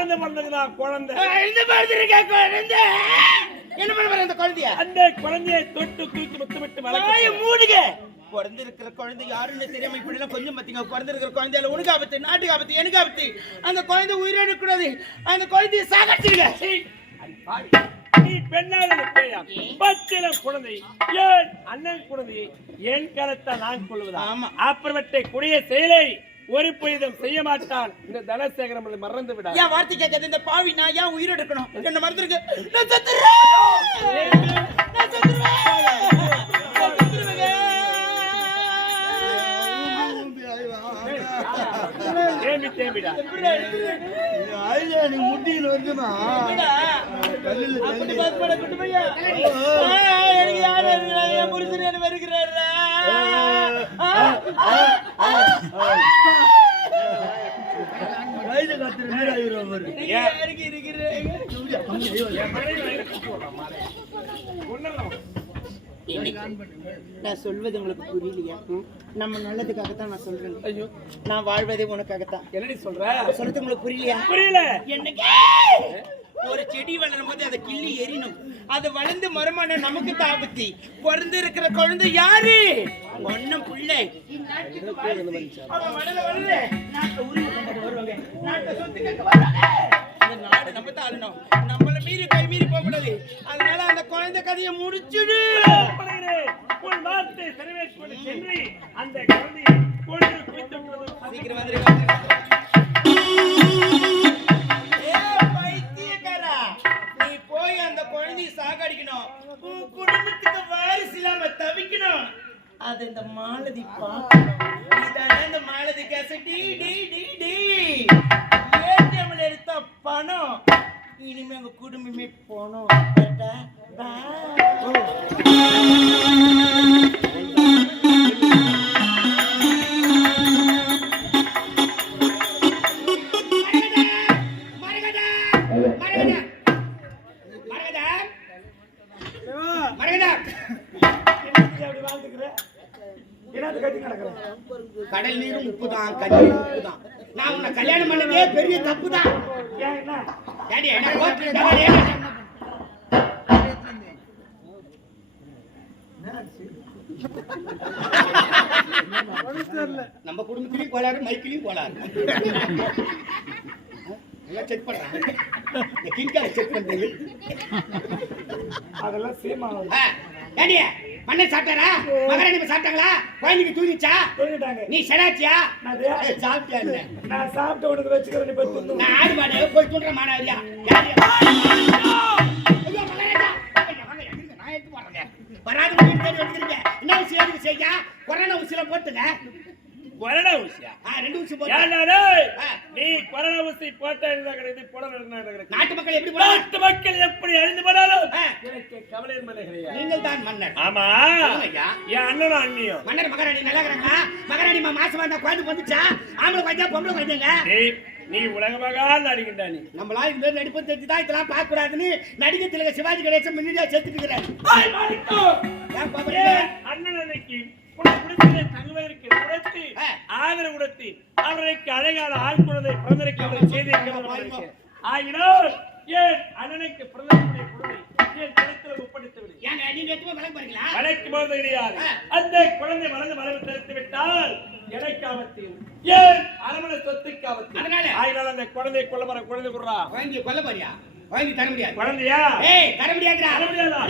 குழந்தை பிறந்ததுனா குழந்தை என்ன பண்ண அந்த குழந்தைய? அந்த குழந்தையை தொட்டு தூக்கி முத்தமிட்டு வாய மூடுங்க. பிறந்திருக்கிற குழந்தை யாருன்னு தெரியாம இப்படி எல்லாம் கொஞ்சம் பாத்தீங்க. பிறந்திருக்கிற குழந்தையில உனக்கு ஆபத்து, நாட்டுக்கு ஆபத்து, எனக்கு ஆபத்து. அந்த குழந்தை உயிரோடு கூடாது. அந்த குழந்தைய சாகடிச்சிருங்க. நீ பெண்ணாக பேயா பச்சிலம் குழந்தை ஏன் அண்ணன் குழந்தையை என் கருத்தை நான் கொள்வதா? அப்புறமேட்டை கூடிய செயலை ஒரு புனிதம் செய்ய மாட்டான் இந்த தனசேகரம் மறந்து விட. ஏன் வார்த்தை கேட்காது இந்த பாவி? நான் ஏன் உயிரோடு இருக்கணும்? என்ன மறந்துருக்கு? முட்டியில் வந்துமா எனக்கு யாரு புரிசு வருகிறாரு. நான் சொல்வது உங்களுக்கு புரியலையா? நம்ம நல்லதுக்காகத்தான் நான் சொல்றேன். ஐயோ, நான் வாழ்வதே உனக்காகத்தான். என்னடி சொல்ற? சொல்றது உங்களுக்கு புரியலையா? புரியல. என்னங்க ஒரு செடி வளரும் போது அதை கிள்ளி எறியணும். அது வளர்ந்து மரமான நமக்கு தாபத்தி. பிறந்து இருக்கிற குழந்தை யாரு? ஒன்னும் பிள்ளை. நாடு நம்ம தாழணும். நம்மள மீறி கை மீறி போக கூடாது. அதனால அந்த குழந்தை கதையை முடிச்சுடு. அந்த குழந்தையை சீக்கிரம் வந்துருக்க. சாகடிக்கணும். உன் குடும்பத்துக்கு வாரிசு இல்லாம தவிக்கணும். அது இந்த மாலதி பார்க்கணும். இதான இந்த மாலதி கேசட்டி ஏடிஎம்ல எடுத்த பணம். இனிமே உங்க குடும்பமே போனோம். கடல் நீரும் உப்பு தான், கண்ணீரும் உப்பு தான். நான் உன்னை கல்யாணம் பண்ணதே பெரிய தப்பு தான். நம்ம குடும்பத்திலையும் கோளாறு, மைக்கிலையும் கோளாறு. செக் பண்றாங்க. செக் பண்றது அதெல்லாம் சேமா. பண்ண சாப்பிட்டாரா? மகாராணி சாப்பிட்டாங்களா? குழந்தைக்கு தூங்கிச்சா? தூங்கிட்டாங்க. நீ செடாச்சியா? சாப்பிட்டியா? நான் சாப்பிட்ட உனக்கு வச்சுக்கிறேன். நான் ஆடு மாடு போய் தூண்டுற மாணவரியா? வராது வந்துருங்க. என்ன ஊசி செய்யா? கொரோனா ஊசியில போட்டுங்க. கொரோனா ஊசியா? 2 ஊசி போட்டு. நீ கொரோனா ஊசி போட்ட நாட்டு மக்கள் எப்படி நாட்டு மக்கள் எப்படி அழிந்து போனாலும் எனக்கு கவலை கிடையாது. நீங்கள் தான் மன்னர். ஆமா, என் அண்ணனும் அண்ணியும் மன்னர். மகாராணி நல்லா இருக்கிறாங்களா? மகாராணி மாசமா இருந்தா குழந்தை வந்துச்சா? ஆம்பளை குழந்தையா பொம்பளை குழந்தைங்க? நீ உலகமாக நடிக்கின்ற நீ நம்மளா இந்த நடிப்பு தெரிஞ்சுதான் இதெல்லாம் பார்க்க கூடாதுன்னு நடிகை திலக சிவாஜி கணேசன் முன்னாடியா செத்துட்டு இருக்கிறாரு. அண்ணன் அன்னைக்கு தங்குவதற்கு உடத்தி ஆதரவு உடத்தி அவர்களுக்கு அழகான ஆள் குழந்தை பிறந்திருக்கின்ற செய்தி ஆகினால் ஏன் அண்ணனுக்கு பிறந்தக்கூடிய குழந்தை ஏன் கிணத்துல ஒப்படைத்து விடு. நீங்க வளைக்கும் போது கிடையாது. அந்த குழந்தை வளர்ந்து மரபு தெரிவித்து விட்டால் எனக்கு ஆபத்து, ஏன் அரமண சொத்துக்கு ஆபத்து. அதனால அந்த குழந்தையை கொல்ல போற குழந்தை குடுறா. குழந்தைய கொல்ல போறியா? குழந்தை தர முடியாது. குழந்தையா? தர முடியாதுடா. தர முடியாதா?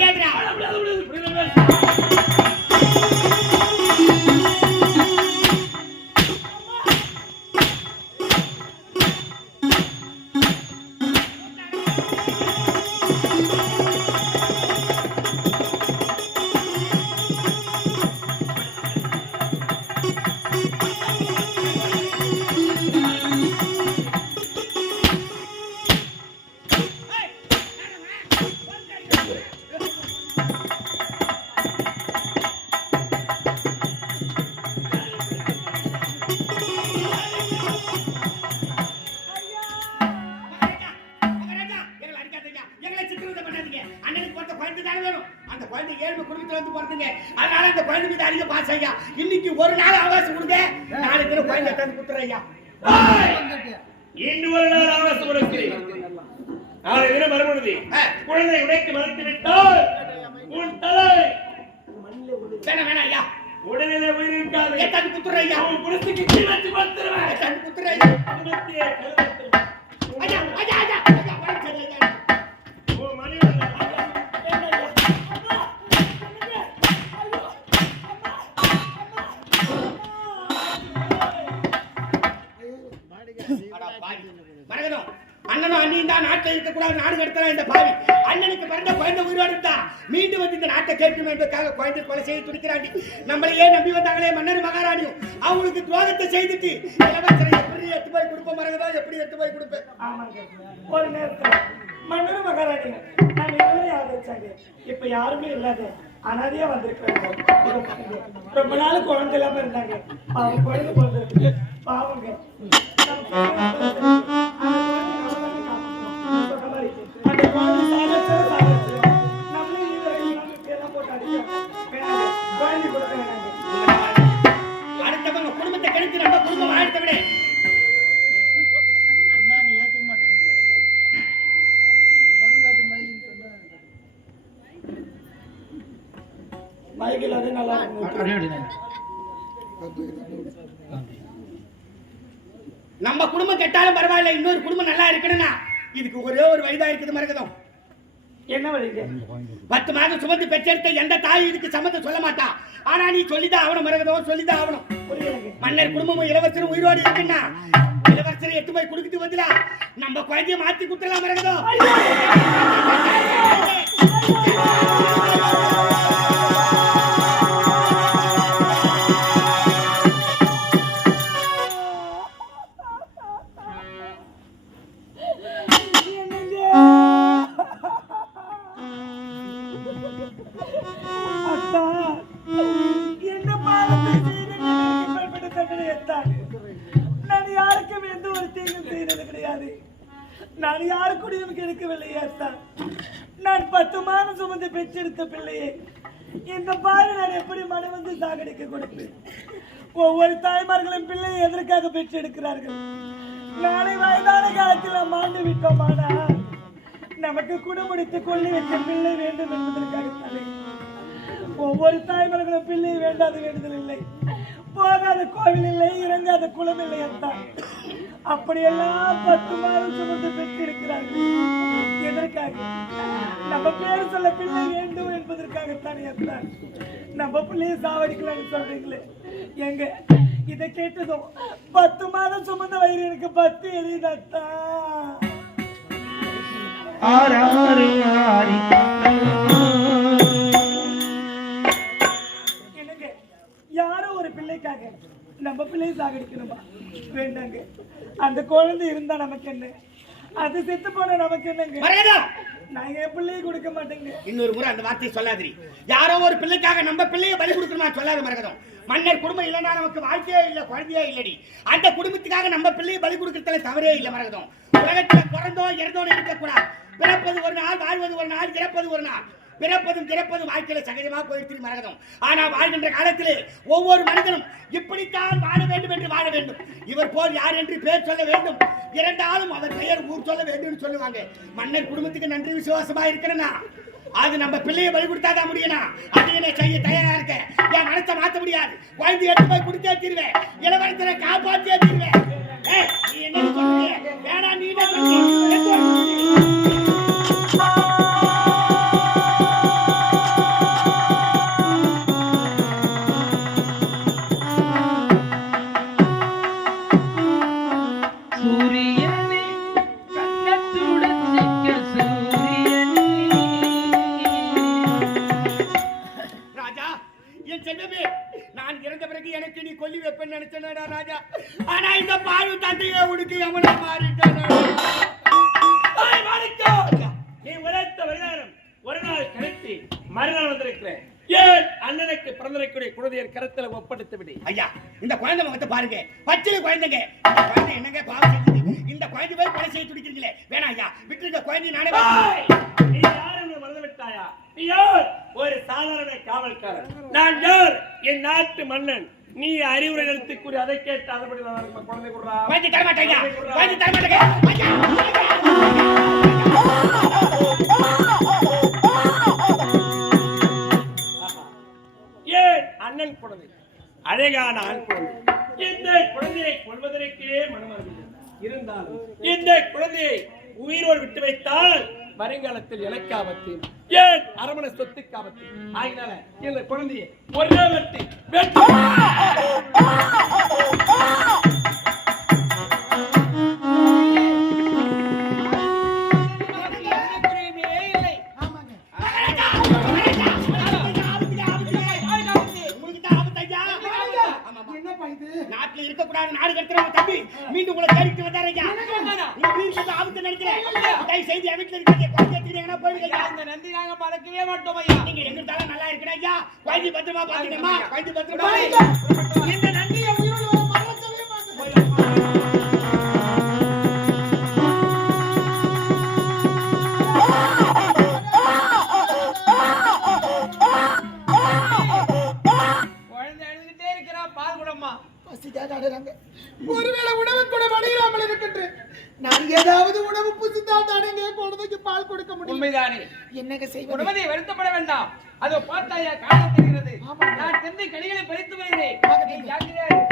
இன்னைக்கு ஒரு நாள் அவகாசம் கொடுங்க. நாளைக்கு குழந்தை தந்து குடுத்துறேன். இன்னும் ஒரு நாள் அவகாசம் கொடுங்க. நாளை தினம் மறுபொழுது குழந்தை உடைக்கு மறுத்து விட்டால் உன் தலை வேணாம் ஐயா, உடனே உயிர் இருக்காது. தண்ணி குத்துற ஐயா, அவன் குடிசைக்கு தீ வச்சு பார்த்துருவேன். தண்ணி குத்துற ஐயா, குடும்பத்தையே கருதப்படுவேன். ஐயா ஐயா ஐயா ஐயா வரச்சல ஐயா, ஓ மணிவண்ணன் மரகதம் அண்ணனும் அண்ணியும் தான் நாட்டில் இருக்கக்கூடாது, நாடு கடத்தலாம் இந்த பாவி. அண்ணனுக்கு பிறந்த குழந்தை உயிரோடு இருந்தா மீண்டும் வந்து இந்த நாட்டை கேட்கணும் என்பதற்காக குழந்தை கொலை செய்து துடிக்கிறாண்டி. நம்மளையே நம்பி வந்தாங்களே மன்னர் மகாராணியும் அவங்களுக்கு துரோகத்தை செய்துட்டு இளவரசரை எப்படி எட்டு போய் கொடுப்போம் மரகதம், எப்படி எட்டு போய் கொடுப்பேன்? ஒரு நேரத்துல மன்னர் மகாராணி நான் எவ்வளவு ஆதரிச்சாங்க, இப்ப யாருமே இல்லாத அனாதையா வந்திருக்கிறாங்க. ரொம்ப நாள் குழந்தை இல்லாம இருந்தாங்க, அவங்க குழந்தை பிறந்திருக்கு பாவங்க. அந்த குழந்தை சாதிச்சு நம்மளே எல்லாம் போட்டு அடிக்கிறோம். குழந்தை கொடுக்க வேணாங்க. அடுத்தவங்க குடும்பத்தை கெடுத்து நம்ம குடும்பம் ஆயிடுத்த விட நீ ஏத்துக்க மாட்டேன். அந்த பக்கம் காட்டு மயிலின்னு சொன்னா மைகில் அது நல்லா இருக்கும். நம்ம குடும்பம் கெட்டாலும் பரவாயில்ல, இன்னொரு குடும்பம் நல்லா இருக்கணும்னா இதுக்கு ஒரே ஒரு வயதா இருக்குது மரகதம். என்ன வழிங்க? 10 மாதம் சுமந்து பெற்றெடுத்த எந்த தாய் இதுக்கு சம்மந்தம் சொல்ல மாட்டா. ஆனா நீ சொல்லிதான் ஆகணும் மரகதம், சொல்லிதான் ஆகணும். மன்னர் குடும்பமும் இளவரசரும் உயிரோடு இருக்குன்னா இளவரசரை எட்டு போய் கொடுக்கிட்டு பதிலா நம்ம குழந்தைய மாத்தி கொடுத்துடலாம் மரகதம். நான் யாருக்கூடையும் கிடைக்கவில்லையே. நான் 10 மாதம் சுமந்து பெற்றெடுத்த பிள்ளையே இந்த பாரு நான் எப்படி மனவந்து சாகடிக்க கொடுப்பேன். ஒவ்வொரு தாய்மார்களும் பிள்ளையை எதற்காக பெற்றெடுக்கிறார்கள்? நாளை வயதான காலத்தில் மாண்டு விட்டோமானா நமக்கு குடமுடித்து கொள்ளி வைக்க பிள்ளை வேண்டும் என்பதற்காகத்தானே. ஒவ்வொரு தாய்மார்களும் பிள்ளை வேண்டாத வேண்டுதல் இல்லை, போகாத கோவில் இல்லை, இறங்காத குளம் இல்லை. அத்தான் அப்படியெல்லாம் 10 மாதம் சுமந்து பெற்றிருக்கிறார்கள். எதற்காக? நம்ம பேரு சொல்ல பிள்ளை வேண்டும் என்பதற்காகத்தானே. அத்தான் நம்ம பிள்ளையை சாவடிக்கலாம்னு சொல்றீங்களே, எங்க இதை கேட்டதும் 10 மாதம் சுமந்த வயிறு எனக்கு 10 எரியுதத்தான். என்னங்க யாரோ ஒரு பிள்ளைக்காக நம்ம பிள்ளையை சாகடிக்கணுமா? வேண்டாங்க. அந்த குழந்தை இருந்தா நமக்கு என்ன, அது செத்து போன நமக்கு என்னங்க? நான் என் பிள்ளையை கொடுக்க மாட்டேங்க. இன்னொரு முறை அந்த வார்த்தையை சொல்லாதிரி. யாரோ ஒரு பிள்ளைக்காக நம்ம பிள்ளையை பலி கொடுக்கணுமா சொல்லாத மரகதம். மன்னர் குடும்பம் இல்லைன்னா நமக்கு வாழ்க்கையே இல்லை, குழந்தையே இல்லடி. அந்த குடும்பத்துக்காக நம்ம பிள்ளையை பலி கொடுக்கறதுல தவறே இல்லை மரகதம். உலகத்துல பிறந்தோ இறந்தோன்னு இருக்கக்கூடாது. பிறப்பது ஒரு நாள், வாழ்வது ஒரு நாள், இறப்பது ஒரு நாள். பிறப்பதும் இறப்பதும் வாழ்க்கையில சகஜமா போயிட்டு மரகதம். ஆனா வாழ்கின்ற காலத்திலே ஒவ்வொரு மனிதனும் இப்படித்தான் வாழ வேண்டும் என்று வாழ வேண்டும். இவர் போல் யார் என்று பேர் சொல்ல வேண்டும், இரண்டாலும் அவர் பெயர் ஊர் சொல்ல வேண்டும் சொல்லுவாங்க. மன்னர் குடும்பத்துக்கு நன்றி விசுவாசமா இருக்கணும்னா அது நம்ம பிள்ளையை பலி கொடுத்தாதான் முடியணும். அது என்ன செய்ய தயாரா இருக்க? என் மனசை மாத்த முடியாது. குழந்தை எடுத்து போய் கொடுத்தே தீருவேன், இளவரசரை காப்பாற்றே தீருவேன். நீ என்ன சொல்றீங்க? வேணா நீ என்ன சொல்றீங்க? எனக்கு நீ கொல்லி வைப்பேன்னு நினைச்சேனடா ராஜா. ஆனா இந்த பாழு தந்தையை உடுக்கி எவனா மாறிட்டானே. நீ உரைத்த விளையாடம் ஒரு நாள் கழித்து மறுநாள் வந்திருக்கிறேன். ஏன் அண்ணனுக்கு பிறந்திருக்கக்கூடிய குழந்தையர் கருத்துல ஒப்படைத்து விடு. ஐயா இந்த குழந்தை முகத்தை பாருங்க, பச்சை குழந்தைங்க. இந்த குழந்தை என்னங்க பாவம் செஞ்சது? இந்த குழந்தை போய் கொலை செய்ய துடிக்கிறீங்களே, வேணாம் ஐயா விட்டுருங்க. குழந்தை நானே. நீ யாருன்னு மறந்து விட்டாயா? நீ யார்? ஒரு சாதாரண காவல்காரன். நான் யார்? என் நாட்டு மன்னன். நீ அறிவுரை எடுத்து கூறி அதை கேட்டு அதன்படி நான் நடப்பேன். குழந்தை குடுறா. வாங்கி தர மாட்டேங்க. வாங்கி தர மாட்டேங்க. ஏன் அண்ணன் குழந்தை அழகான ஆண் குழந்தை. இந்த குழந்தையை கொள்வதற்கே மனமறிந்து இருந்தாலும் இந்த குழந்தையை உயிரோடு விட்டு வைத்தால் வருங்காலத்தில் எனக்கு ஆபத்து, ஏன் அரமண சொத்துக்கு ஆபத்து. ஆகினால இந்த குழந்தையை ஒரே வெட்டி நாட்டில் இருக்கக்கூடாது நாடு கடத்துறவங்க தம்பி மீண்டும் உங்களை தேடிட்டு வந்தாரையா? நீங்க வீட்டுக்கு ஆபத்து நினைக்கிறேன். தயவு செய்து என் வீட்டுல இருக்கிற குழந்தைய தீரங்கன்னா போயிடுங்க. இந்த நந்தி நாங்க மறக்கவே மாட்டோம் ஐயா. நீங்க எங்க இருந்தாலும் நல்லா இருக்கிற ஐயா. குழந்தை பத்திரமா பாத்துக்கமா. குழந்தை பத்திரமா. இந்த நந்தியை உயிரோடு வர மறக்கவே மாட்டோம். குழந்தை எழுதிட்டே இருக்கிறா, பால் குடம்மா. பசிக்காக அழுறாங்க. ஒருவேளை உணவு கூட அடையாமல் இருக்கின்ற நான் ஏதாவது உணவு புசித்தால் தானே குழந்தைக்கு பால் கொடுக்க முடியும். உண்மைதானே. என்னங்க செய்வது? குழந்தை வருத்தப்பட வேண்டாம். அதோ பார்த்தாயா காண தெரிகிறது. நான் தென்னை கனிகளை பறித்து வருகிறேன். நீ ஜாக்கிரதையா இரு.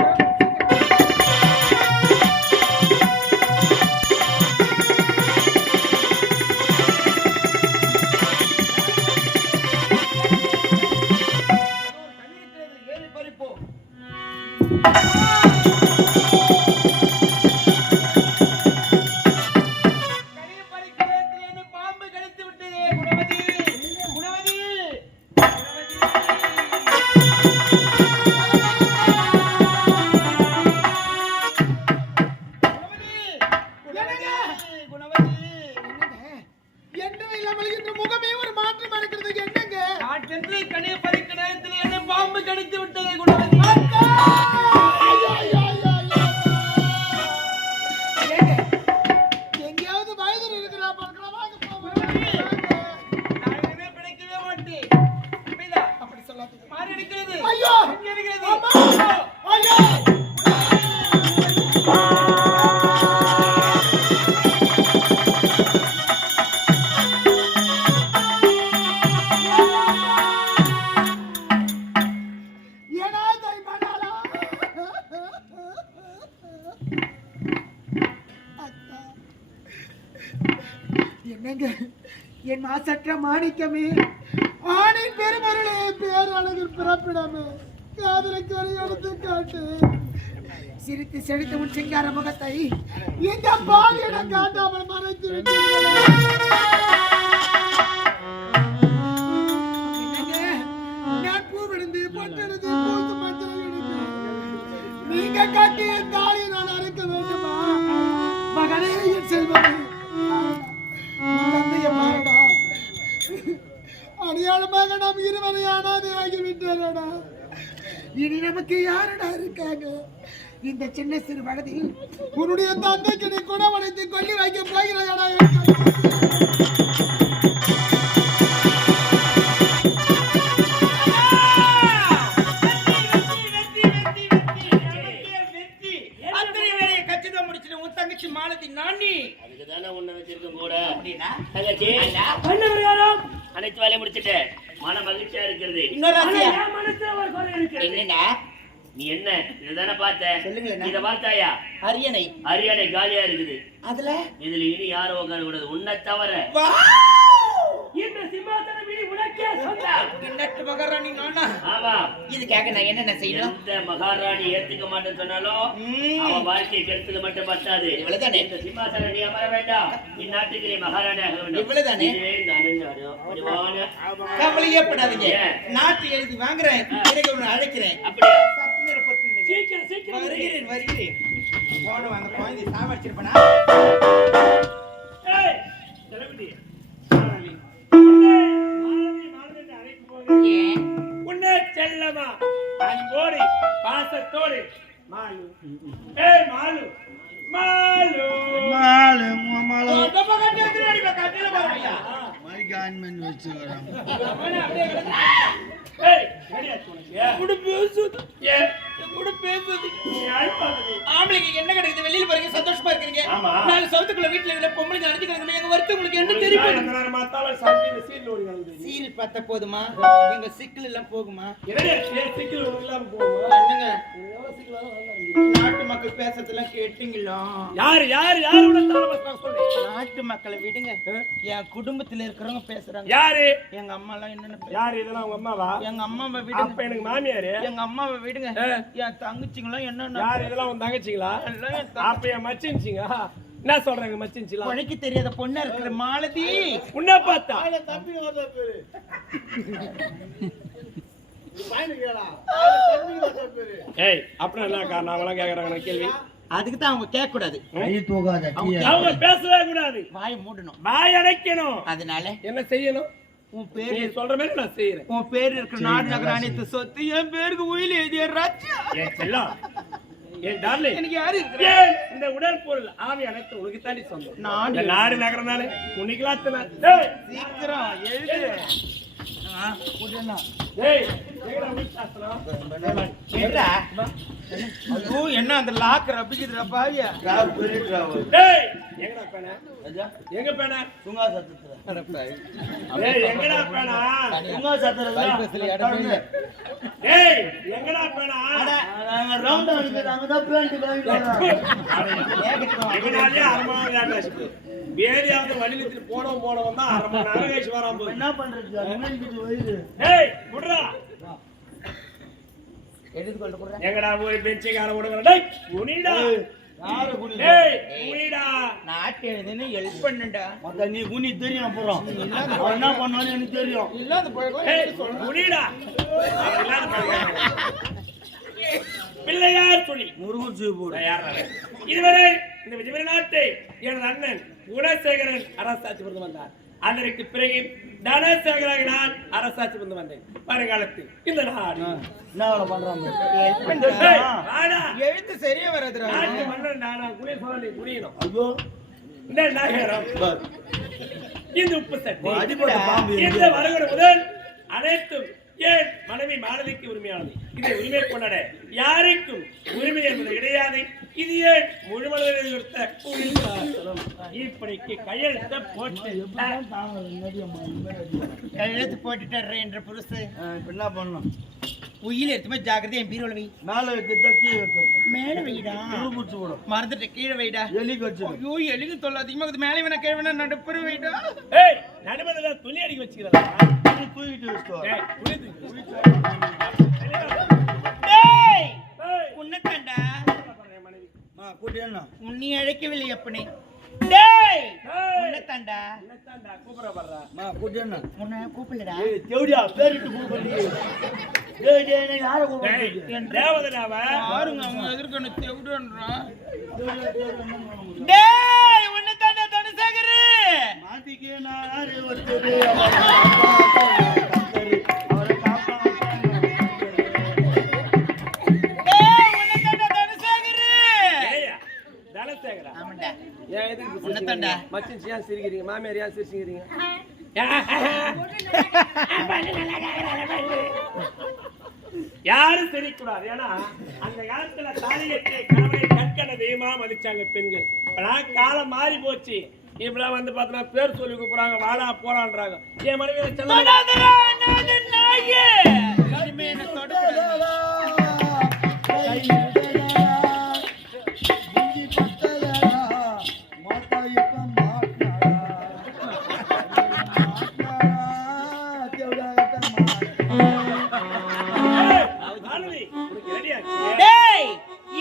என் மாசற்ற மாணிக்கமே, ஆணின் பெருமருளே, பேரழகில் பிறப்பிடமே, காதலுக்கு ஒரு எடுத்து காட்டு. சிரித்து செழித்து உன் சிங்கார முகத்தை இந்த பாலியிடம் காட்டாமல் மறைத்து நான் பூவிடுந்து பொட்டெடுத்து பூத்து மஞ்சள் எடுத்து நீங்க கட்டிய தாலி நான் அறுக்க வேண்டுமா? மகனே என் செல்வமே, தந்தைய பாருடா. அடையாளமாக நாம் இருவரை அனாதை ஆகிவிட்டோடா. இனி நமக்கு யாரடா இருக்காங்க? இந்த சின்ன சிறு வயதில் உன்னுடைய தந்தைக்கு நீ குணவடைத்து கொல்லி வைக்க போகிறாயடா. அனைத்து வேலையை முடிச்சுட்டு மன மகிழ்ச்சியா இருக்கிறது. என்னன்னா நீ என்ன இதுதானே பார்த்த? இத பார்த்தாயா? அரியணை அரியணை காலியா இருக்குது. அதுல இதுல இனி யாரும் உட்கார கூடாது உன்னை தவிர. இந்த சிம்மாசனம் உனக்கே சொந்தம். இன்னட்டு மகாராணி நானா? ஆமா. இதுக்காக நான் என்னென்ன செய்யணும்? எந்த மகாராணி ஏத்துக்க மாட்டேன்னு சொன்னாலும் அவன் வாழ்க்கையை கெடுத்தது மட்டும் பத்தாது. இவ்வளவுதானே? இந்த சிம்மாசனம் நீ அமர வேண்டாம். இந்நாட்டுக்கு நீ மகாராணி ஆக வேண்டும். இவ்வளவுதானே? இதுவே இந்த அனந்த கவலையே படாதீங்க. நாட்டு எழுதி வாங்குறேன். எனக்கு உன்னை அழைக்கிறேன். அப்படியா? சீக்கிரம் சீக்கிரம் வருகிறேன் வருகிறேன். போன வாங்க குழந்தை சாவடிச்சிருப்பனா? ஏய் செலவிடி உன்னை செல்லமா அன்போடு பாசத்தோடு மாலு. ஏய் மாலு மாலு மாலு மாலு ரொம்ப கட்டி எடுத்துடி கட்டில பாருங்க. மை கான்மென்ட் வெச்சுக்கறோம். ஏய் ரெடியா சொல்லுங்க. குடு பேசுது. ஏ என் கூட பேசுறது நீ அழுப்பாதடி. ஆம்பளைங்க என்ன கிடைக்குது வெளியில போறீங்க சந்தோஷமா இருக்கீங்க ஆமா. நாலு சவுத்துக்குள்ள வீட்டுல இல்ல பொம்பளைங்க அடிச்சுக்கிறாங்க எங்க வருத்தம் உங்களுக்கு என்ன நான் தெரியும் எந்த நேரம் பார்த்தாலும் சங்கில சீல் ஓடி கிடக்குது. சீல் பார்த்தா போதுமா எங்க சிக்கல் எல்லாம் போகுமா என்னடா சிக்கல் ஒண்ணும் இல்லாம போகுமா? என்னங்க நாட்டு மக்கள் பேசுறதெல்லாம் கேட்டீங்களா யாரு யாரு யாரு உள்ள தாளம் சொல்லு. நாட்டு மக்களை விடுங்க என் குடும்பத்துல இருக்கிறவங்க பேசுறாங்க யாரு எங்க அம்மா எல்லாம் என்னென்ன யாரு இதெல்லாம் உங்க அம்மாவா? எங்க அம்மாவை அப்ப விடுங்க எனக்கு மாமியாரு. எங்க அம்மாவை விடுங்க என் தங்கச்சிங்களும் என்னென்ன யாரு இதெல்லாம் உன் தங்கச்சிங்களா? எல்லாம் என் அப்ப என் மச்சின்ச்சிங்க. என்ன சொல்றாங்க மச்சின்ச்சிலாம்? உனக்கு தெரியாத பொண்ணா இருக்கிற மாலதி உன்ன பார்த்தா ஏய் அப்புறம் என்ன காரணம் அவங்களாம் கேக்குறாங்க கேள்வி? அதுக்கு தான் அவங்க கேட்க கூடாது அவங்க பேசவே கூடாது. வாயை மூடணும் வாய் அடைக்கணும். அதனால என்ன செய்யணும்? உன் பேர் நீ சொல்ற மாதிரி நான் செய்யறேன். உன் பேர் இருக்கிற நாடு நகர அனைத்து சொத்து என் பேருக்கு உயிர் எழுதிய ராஜா ஏன் செல்லம், ஏன் டார்லிங், எனக்கு யாரு இருக்கிற ஏன் இந்த உடல் பொருள் ஆவி அனைத்து உனக்கு தாண்டி சொந்தம். நாடு இந்த நாடு நகரனால உன்னைக்கெல்லாம் சீக்கிரம் எழுது என்ன அந்த லாக் ரப்பிக்குதுடா பாவியா எங்க பேனா எங்கடா பேனா ஏய் எங்கடா பேனா எங்கனாலே அரமான விளையாட்டு வேலையாவது வழிநிறுத்தி போனவன் தான் அரை மணி நேரம் கழிச்சு வரான் போது என்ன பண்றது? ஏய் குடுறா எங்கடா போய் பெஞ்சுக்கார விடுங்க. டேய் குனிடா யாரு குனி? டேய் குனிடா நாட்டு எழுதுன்னு ஹெல்ப் பண்ணுடா நீ குனி தெரியும் அப்புறம் என்ன பண்ணாலும் எனக்கு தெரியும். இல்லாத பழக்கம் ஏய் குனிடா பிள்ளையார் துணி முருகன் போடு. இதுவரை இந்த விஜயபுரி நாட்டை எனது அண்ணன் குணசேகரன் அரசாட்சி புரிந்து வந்தார். அதற்கு பிறகு தனசேகரனால் அரசாட்சி புரிந்து வந்தேன். வருங்காலத்தில் இந்த நாடு என்ன பண்றாங்க? எழுத்து சரியா வராதுடா நாட்டு மன்னன் நானா குனி சொல்லி குனியணும். ஐயோ இந்த நகரம் இந்த உப்பு சட்டை அடிபட்ட பாம்பு இந்த வருகிற முதல் அனைத்தும் ஏன் மனைவி மாணவிக்கு உரிமையானது. இதை உரிமை கொண்டாட யாருக்கும் உரிமை என்பது கிடையாது. இது ஏன் முழுமலரில் கொடுத்த இப்படிக்கு கையெழுத்த போட்டு எழுத்து போட்டுட்டாரு என்ற புருஷு என்ன பண்ணணும்? உயிர் எடுத்துமே ஜாக்கிரதை என் பீரோல வை மேல வைக்கிறதா கீழே வைக்கிறது? மேல வைடா பூச்சி விடும். மறந்துட்டு கீழே வைடா எலி கட்சி ஐயோ எலிக்கு தொல்லை அதிகமா இருக்குது. மேலே வேணா கீழே வேணா நடுப்புற வைடா ஏய் நடுமல துணி அடிக்க வச்சுக்கிறா. தூக்கிட்டு வச்சுக்கோ. ஏய் துணி தூக்கி டேய் உன்னை தாண்டா கூட்டி என்ன உன்னை அழைக்கவில்லை அப்பனே. டேய் உன்னை தாண்டா என்னத்தாண்டா கூப்பிட வர்றா? கூட்டி என்ன உன்னை கூப்பிடலடா தேவடியா பேரிட்டு கூப்பிடு. யார கூப்பிடு? தேவதனாவ பாருங்க அவங்க எதிர்க்கணும் தெவிடுன்றான். டேய் உன்னை தாண்டா தனசேகரு மாட்டிக்கே நாரே ஒருத்தரு மச்சின் ஏன் சிரிக்கிறீங்க? மாமியார் ஏன் சிரிச்சுக்கிறீங்க? யாரும் சிரிக்கூடாது. ஏன்னா அந்த காலத்துல தாலி கட்டி கணவனை கற்கன தெய்வமா மதிச்சாங்க பெண்கள். இப்ப காலம் மாறி போச்சு. இப்பெல்லாம் வந்து பார்த்தா பேர் சொல்லி கூப்பிடுறாங்க, வாடா போறான்றாங்க. என் மனைவி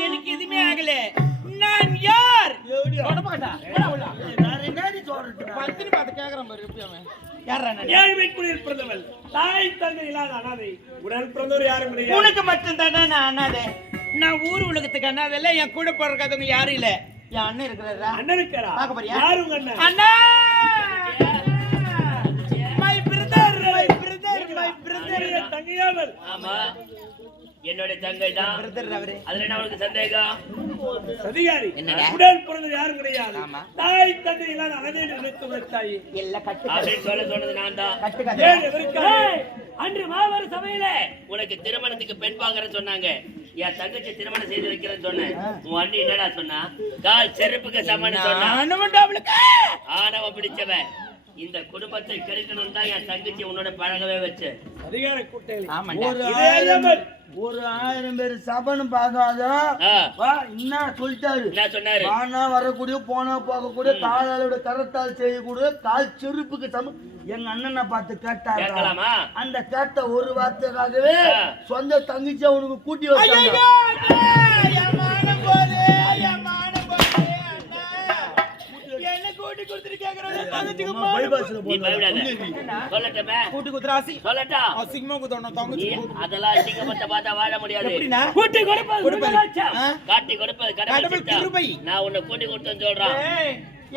எனக்கு எதுவுமே ஆகல. நான் யார்? பத்தினி பார்த்து கேக்குறேன் பாரு. எப்படி அவன் யாரா? ஏழ்மை குடியில் பிறந்தவள், தாய் தந்தை இல்லாத அனாதை. உடல் பிறந்தவர் யாரும் கிடையாது. உனக்கு மட்டும் தானே நான் அனாதை. நான் ஊர் உலகத்துக்கு அனாதை இல்ல. என் கூட பிறக்காதவங்க யாரும் இல்ல. என் அண்ணன் இருக்கிறாரா? அண்ணன் இருக்கிறா? பார்க்க போறியா? யாரு உங்க அண்ணன்? அண்ணா my brother, my brother, my brother. தங்கையாவல். ஆமா என்னோட தங்கை தான். அதுல என்ன உனக்கு சந்தேகம்? அதிகாரி உடன் பிறந்தது யாரும் கிடையாது. தாய் தந்தை எல்லாம் அழகே நினைத்து வைத்தாய் அப்படின்னு சொல்ல சொன்னது நான் தான். ஏன் எதற்காக? அன்று மாபெரும் சபையில உனக்கு திருமணத்துக்கு பெண் பாக்குறேன்னு சொன்னாங்க. என் தங்கச்சி திருமணம் செய்து வைக்கிறேன்னு சொன்னேன். உன் அண்ணி என்னடா சொன்னா? கால் செருப்புக்கு சமன்னு சொன்னா. ஆணவம் பிடிச்சவன் இந்த குடும்பத்தை கெடுக்கணும் தான் என் தங்கச்சி உன்னோட பழகவே வச்சு. அதிகார கூட்டணி ஒரு 1000 பேர் சபன்னு பார்க்காத என்ன சொல்லிட்டாரு? என்ன சொன்னாரு? ஆனா வரக்கூடிய போனா போகக்கூடிய காலாளோட கரத்தால் செய்யக்கூடிய கால் செருப்புக்கு சமம். எங்க அண்ணனை பார்த்து கேட்டாரு. அந்த கேட்ட ஒரு வார்த்தைக்காகவே சொந்த தங்கச்சி அவனுக்கு கூட்டி வச்சாங்க.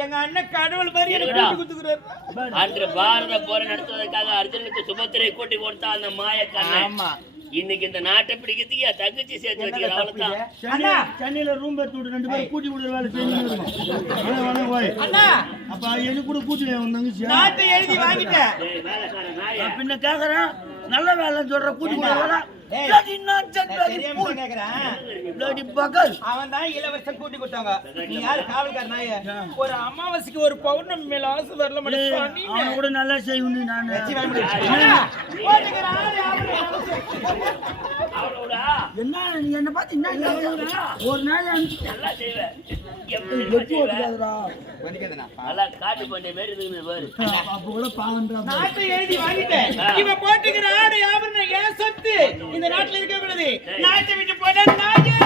எங்க அண்ணன் கடவுள் மாதிரி அன்று பாரத போரை நடத்துவதற்காக அர்ஜுனுக்கு சுபத்திரை கூட்டி கொடுத்தா அந்த மாயக்கண்ணன் இன்னைக்கு இந்த நாட்டை பிடிக்கிறதுக்கு என் தங்கச்சி சேர்த்து வச்சுக்கிற அவ்வளவுதான். சென்னையில ரூம் எடுத்து விட்டு 2 பேரும் கூட்டி கொடுக்குற வேலை செஞ்சு அப்ப எனக்கு கூட கூட்டி தங்கச்சி நாட்டை எழுதி வாங்கிட்டேன். பின்ன கேக்குறேன் நல்ல வேலை சொல்ற கூட்டி அவன் தான் இளவரசன் கூட்டி கொடுத்தாங்க. நீ யாரு காவல்காரனாய? ஒரு அமாவாசைக்கு ஒரு பௌர்ணமி மேல ஆசை வரல அவன் கூட நல்லா செய்யணும். நான் என்ன நீ என்ன பார்த்து ஒரு நாள் நல்லா செய்வேன். காட்டு பண்ண மாதிரி இருக்குது பாரு. அப்ப கூட பாவன்றா. நாட்டை எழுதி வாங்கிட்டேன். இவன் போட்டுக்கிற ஆடு ஆபரணம் ஏன் சொத்து? இந்த நாட்டுல இருக்க கூடாது. நாட்டை விட்டு போட நாயே.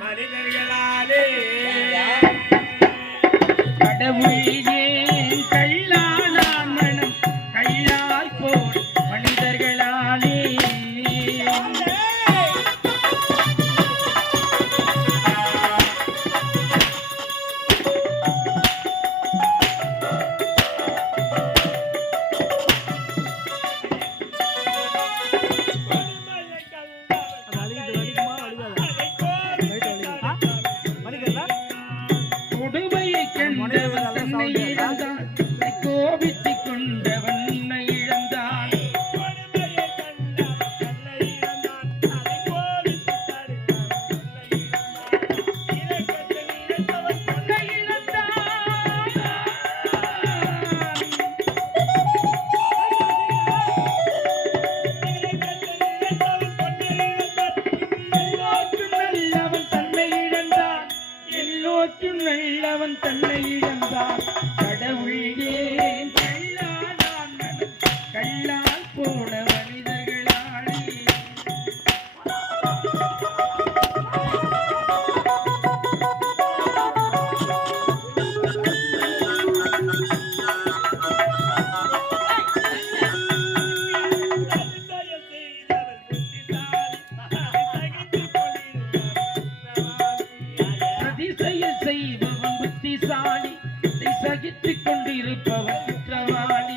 மனிதர்களாலே கோபித்துக் கொண்டவன் இழந்தான். நல்லவன் தன்னை இழந்தான். கடவுள் ஏன் கல்லாதான் கல்லால் போன மனிதர்களாலே. அதிசயம் செய்பவன் புத்திசாலி, சகித்துக் கொண்டிருப்பவன் குற்றவாளி.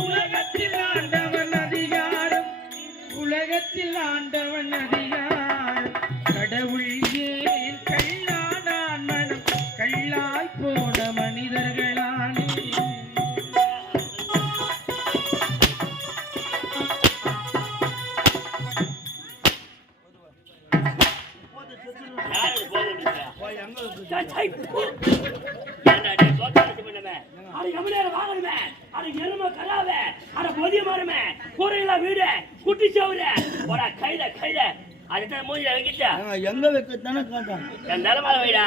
உலகத்தில் ஆண்டவன் அதிகாரம், உலகத்தில் ஆண்டவன் அதிகாரம். கடவுள் ஏன் கல்லாதான் மனம் கல்லாய் போன மனிதர்களாலே. ஏன்டா நீ சோத்தாச்சு பண்ணுவே அட கமலேர வாங்கணுமே அட எரும கராவே அட பொதிய மாறுமே கூரையில வீடு குட்டி சவுறு போடா கையில அதுதான் மூஞ்சில வைக்கிட்டா எங்க வைக்கத்தானே காட்டான் என் நிலமால வைடா